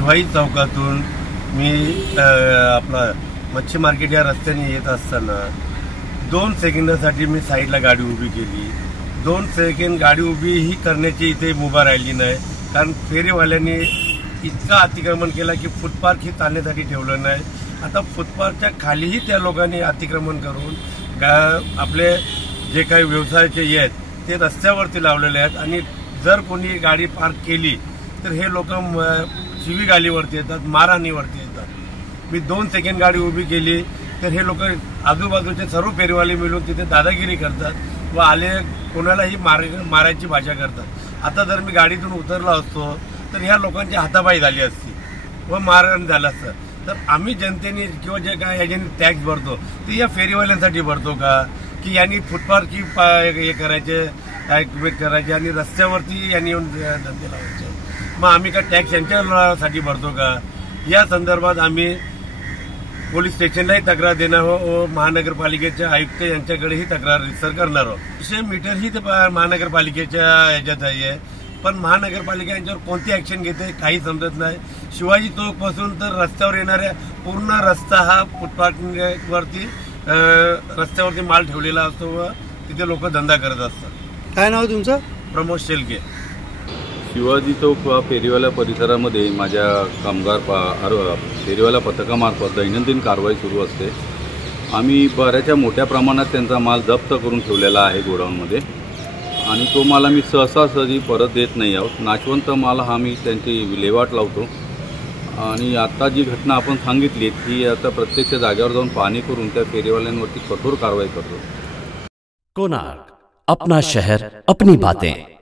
शिवाई चौकातून मी आपला मच्छी मार्केट या रस्त्याने येत असताना 2 सेकंदासाठी मी साईडला गाडी उभी केली। 2 सेकंद गाडी उभी ही करण्याची इथे मुभा राहिली नाही, कारण फेरीवाल्यांनी इतका अतिक्रमण केला की फुटपाथ ही चालण्यासाठी ठेवलं नाही। आता फुटपाथच्या खालीही त्या लोकांनी अतिक्रमण करून आपले जे काही व्यवसायाचे आहेत ते रस्त्यावरती लावलेले आहेत आणि जर कोणी गाडी पार्क केली तर हे लोक शिवीगालीवरती येतात, मारहाणीवरती येतात। मी 2 सेकंद गाडी उभी केली तर हे लोक आजूबाजूचे सर्व फेरीवाले मिळून तिथे दादागिरी करतात व आले कोणालाही मारायची भाषा करतात। आता जर मी गाडीतून उतरलो असतो तर ह्या लोकांची हातापाई झाली असती व मारहाण झालं असतं। तर आम्ही जनतेने किंवा जे काय याच्याने टॅक्स भरतो ते या फेरीवाल्यांसाठी भरतो का, की यांनी फुटपाथची हे करायचे करायचे आणि रस्त्यावरती यांनी येऊन धंदे लावायचे? मग आम्ही का टॅक्स यांच्यासाठी भरतो का? या संदर्भात आम्ही पोलीस स्टेशनलाही तक्रार देणार व महानगरपालिकेच्या आयुक्त यांच्याकडेही तक्रार रिसर करणार आहोत। 100 मीटर ही महानगरपालिकेच्या ह्याच्यात आहे, पण महानगरपालिका यांच्यावर कोणती ऍक्शन घेते काही समजत नाही। शिवाजी चौक पासून तर रस्त्यावर येणाऱ्या पूर्ण रस्ता हा फुटपाथवरती रस्त्यावरती माल ठेवलेला असतो व तिथे लोक धंदा करत असतात। काय नाव तुमचं? प्रमोद शेलके। शिवाजी चौक फेरीवाला परिसरामध्ये माझ्या फेरीवाला पथकामार्फत दैनंदिन कारवाई सुरू असते। आम्ही बऱ्याचशा मोठ्या प्रमाणात त्यांचा माल जप्त करून ठेवलेला आहे गोडाऊनमध्ये आणि तो माल आम्ही सहजी परत देत नाही आहोत। नाशवंत माल हा आम्ही त्यांची विल्हेवाट लावतो आणि आता जी घटना आपण सांगितली ती आता प्रत्यक्ष जागेवर जाऊन पाहणी करून त्या फेरीवाल्यांवरती कठोर कारवाई करतो। कोणार्क, अपना शहर अपनी बातें।